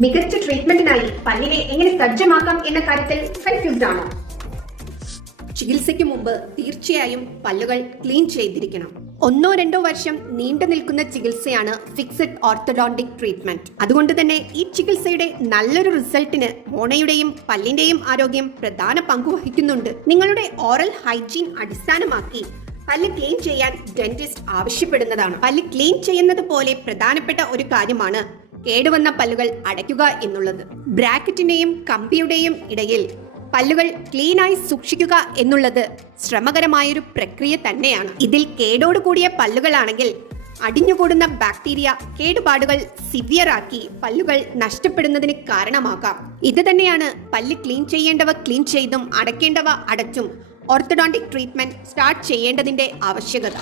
മികച്ച ട്രീറ്റ്മെന്റിനായി പല്ലിനെ എങ്ങനെ സജ്ജമാക്കാം എന്ന കാര്യത്തിൽ കൺഫ്യൂസ്ഡ് ആണോ? ചികിത്സയ്ക്ക് മുമ്പ് തീർച്ചയായും പല്ലുകൾ ക്ലീൻ ചെയ്തിരിക്കണം. 1-2 വർഷം നീണ്ടു നിൽക്കുന്ന ചികിത്സയാണ് ഫിക്സഡ് ഓർത്തഡോണ്ടിക് ട്രീറ്റ്മെന്റ്. അതുകൊണ്ട് തന്നെ ഈ ചികിത്സയുടെ നല്ലൊരു റിസൾട്ടിന് മോണയുടെയും പല്ലിന്റെയും ആരോഗ്യം പ്രധാന പങ്കുവഹിക്കുന്നുണ്ട്. നിങ്ങളുടെ ഓറൽ ഹൈജീൻ അടിസ്ഥാനമാക്കി പല്ല് ക്ലീൻ ചെയ്യാൻ ഡെന്റിസ്റ്റ് ആവശ്യപ്പെടുന്നതാണ്. പല്ല് ക്ലീൻ ചെയ്യുന്നത് പോലെ പ്രധാനപ്പെട്ട ഒരു കാര്യമാണ് കേടുവന്ന പല്ലുകൾ അടയ്ക്കുക എന്നുള്ളത്. ബ്രാക്കറ്റിന്റെയും കമ്പിയുടെയും ഇടയിൽ പല്ലുകൾ ക്ലീനായി സൂക്ഷിക്കുക എന്നുള്ളത് ശ്രമകരമായൊരു പ്രക്രിയ തന്നെയാണ്. ഇതിൽ കേടോട് കൂടിയ പല്ലുകളാണെങ്കിൽ അടിഞ്ഞുകൂടുന്ന ബാക്ടീരിയ കേടുപാടുകൾ സിവിയറാക്കി പല്ലുകൾ നഷ്ടപ്പെടുന്നതിന് കാരണമാകാം. ഇത് തന്നെയാണ് പല്ല് ക്ലീൻ ചെയ്യേണ്ടവ ക്ലീൻ ചെയ്തും അടയ്ക്കേണ്ടവ അടച്ചും ഓർത്തഡോണ്ടിക് ട്രീറ്റ്മെന്റ് സ്റ്റാർട്ട് ചെയ്യേണ്ടതിന്റെ ആവശ്യകത.